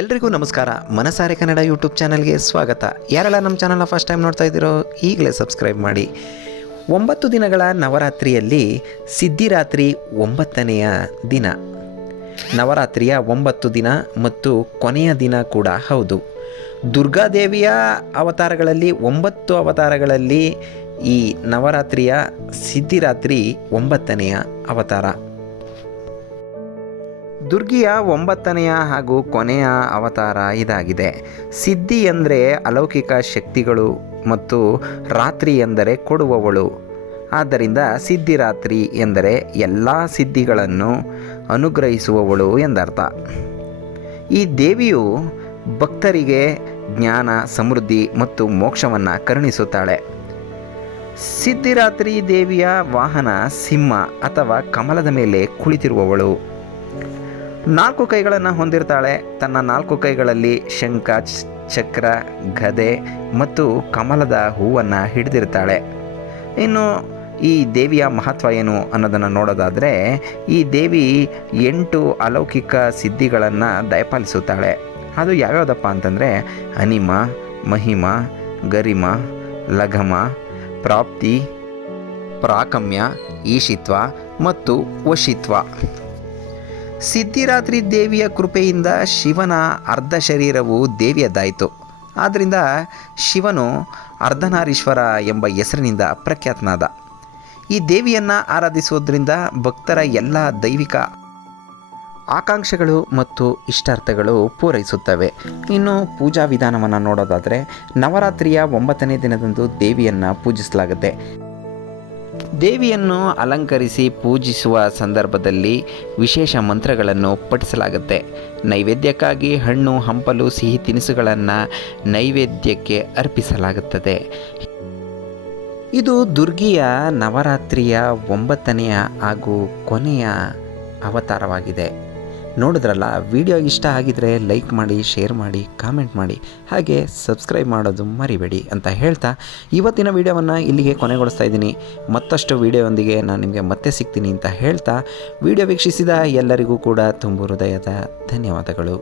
ಎಲ್ರಿಗೂ ನಮಸ್ಕಾರ. ಮನಸಾರೆ ಕನ್ನಡ ಯೂಟ್ಯೂಬ್ ಚಾನಲ್ಗೆ ಸ್ವಾಗತ. ಯಾರೆಲ್ಲ ನಮ್ಮ ಚಾನಲ್ನ ಫಸ್ಟ್ ಟೈಮ್ ನೋಡ್ತಾ ಇದ್ದೀರೋ ಈಗಲೇ ಸಬ್ಸ್ಕ್ರೈಬ್ ಮಾಡಿ. 9 ದಿನಗಳ ನವರಾತ್ರಿಯಲ್ಲಿ ಸಿದ್ಧಿರಾತ್ರಿ 9ನೆಯ ದಿನ. ನವರಾತ್ರಿಯ 9 ದಿನ ಮತ್ತು ಕೊನೆಯ ದಿನ ಕೂಡ ಹೌದು. ದುರ್ಗಾದೇವಿಯ ಅವತಾರಗಳಲ್ಲಿ 9 ಅವತಾರಗಳಲ್ಲಿ ಈ ನವರಾತ್ರಿಯ ಸಿದ್ಧಿರಾತ್ರಿ 9ನೆಯ ಅವತಾರ. ದುರ್ಗಿಯ 9ನೆಯ ಹಾಗೂ ಕೊನೆಯ ಅವತಾರ ಇದಾಗಿದೆ. ಸಿದ್ಧಿ ಎಂದರೆ ಅಲೌಕಿಕ ಶಕ್ತಿಗಳು ಮತ್ತು ರಾತ್ರಿ ಎಂದರೆ ಕೊಡುವವಳು. ಆದ್ದರಿಂದ ಸಿದ್ಧಿರಾತ್ರಿ ಎಂದರೆ ಎಲ್ಲ ಸಿದ್ಧಿಗಳನ್ನು ಅನುಗ್ರಹಿಸುವವಳು ಎಂದರ್ಥ. ಈ ದೇವಿಯು ಭಕ್ತರಿಗೆ ಜ್ಞಾನ, ಸಮೃದ್ಧಿ ಮತ್ತು ಮೋಕ್ಷವನ್ನು ಕರುಣಿಸುತ್ತಾಳೆ. ಸಿದ್ಧಿರಾತ್ರಿ ದೇವಿಯ ವಾಹನ ಸಿಂಹ ಅಥವಾ ಕಮಲದ ಮೇಲೆ ಕುಳಿತಿರುವವಳು. 4 ಕೈಗಳನ್ನು ಹೊಂದಿರ್ತಾಳೆ. ತನ್ನ 4 ಕೈಗಳಲ್ಲಿ ಶಂಖ, ಚಕ್ರ, ಗದೆ ಮತ್ತು ಕಮಲದ ಹೂವನ್ನು ಹಿಡಿದಿರ್ತಾಳೆ. ಇನ್ನು ಈ ದೇವಿಯ ಮಹತ್ವ ಏನು ಅನ್ನೋದನ್ನು ನೋಡೋದಾದರೆ, ಈ ದೇವಿ 8 ಅಲೌಕಿಕ ಸಿದ್ಧಿಗಳನ್ನು ದಯಪಾಲಿಸುತ್ತಾಳೆ. ಅದು ಯಾವ್ಯಾವುದಪ್ಪ ಅಂತಂದರೆ ಅನಿಮ, ಮಹಿಮ, ಗರಿಮ, ಲಘಮ, ಪ್ರಾಪ್ತಿ, ಪ್ರಾಕಮ್ಯ, ಈಶಿತ್ವ ಮತ್ತು ವಶಿತ್ವ. ಸಿದ್ಧಿರಾತ್ರಿ ದೇವಿಯ ಕೃಪೆಯಿಂದ ಶಿವನ ಅರ್ಧ ಶರೀರವು ದೇವಿಯದ್ದಾಯಿತು. ಆದ್ದರಿಂದ ಶಿವನು ಅರ್ಧನಾರೀಶ್ವರ ಎಂಬ ಹೆಸರಿನಿಂದ ಪ್ರಖ್ಯಾತನಾದ. ಈ ದೇವಿಯನ್ನು ಆರಾಧಿಸುವುದರಿಂದ ಭಕ್ತರ ಎಲ್ಲ ದೈವಿಕ ಆಕಾಂಕ್ಷೆಗಳು ಮತ್ತು ಇಷ್ಟಾರ್ಥಗಳು ಪೂರೈಸುತ್ತವೆ. ಇನ್ನು ಪೂಜಾ ವಿಧಾನವನ್ನು ನೋಡೋದಾದರೆ, ನವರಾತ್ರಿಯ 9ನೇ ದಿನದಂದು ದೇವಿಯನ್ನು ಪೂಜಿಸಲಾಗುತ್ತೆ. ದೇವಿಯನ್ನು ಅಲಂಕರಿಸಿ ಪೂಜಿಸುವ ಸಂದರ್ಭದಲ್ಲಿ ವಿಶೇಷ ಮಂತ್ರಗಳನ್ನು ಪಠಿಸಲಾಗುತ್ತೆ. ನೈವೇದ್ಯಕ್ಕಾಗಿ ಹಣ್ಣು, ಹಂಪಲು, ಸಿಹಿ ತಿನಿಸುಗಳನ್ನು ನೈವೇದ್ಯಕ್ಕೆ ಅರ್ಪಿಸಲಾಗುತ್ತದೆ. ಇದು ದುರ್ಗಿಯ ನವರಾತ್ರಿಯ 9ನೆಯ ಹಾಗೂ ಕೊನೆಯ ಅವತಾರವಾಗಿದೆ. ನೋಡಿದ್ರಲ್ಲ, ವಿಡಿಯೋ ಇಷ್ಟ ಆಗಿದರೆ ಲೈಕ್ ಮಾಡಿ, ಶೇರ್ ಮಾಡಿ, ಕಾಮೆಂಟ್ ಮಾಡಿ, ಹಾಗೆ ಸಬ್ಸ್ಕ್ರೈಬ್ ಮಾಡೋದು ಮರಿಬೇಡಿ ಅಂತ ಹೇಳ್ತಾ ಇವತ್ತಿನ ವಿಡಿಯೋವನ್ನು ಇಲ್ಲಿಗೆ ಕೊನೆಗೊಳಿಸ್ತಾ ಇದ್ದೀನಿ. ಮತ್ತಷ್ಟು ವಿಡಿಯೋದೊಂದಿಗೆ ನಾನು ನಿಮಗೆ ಮತ್ತೆ ಸಿಗ್ತೀನಿ ಅಂತ ಹೇಳ್ತಾ ವಿಡಿಯೋ ವೀಕ್ಷಿಸಿದ ಎಲ್ಲರಿಗೂ ಕೂಡ ತುಂಬು ಹೃದಯದ ಧನ್ಯವಾದಗಳು.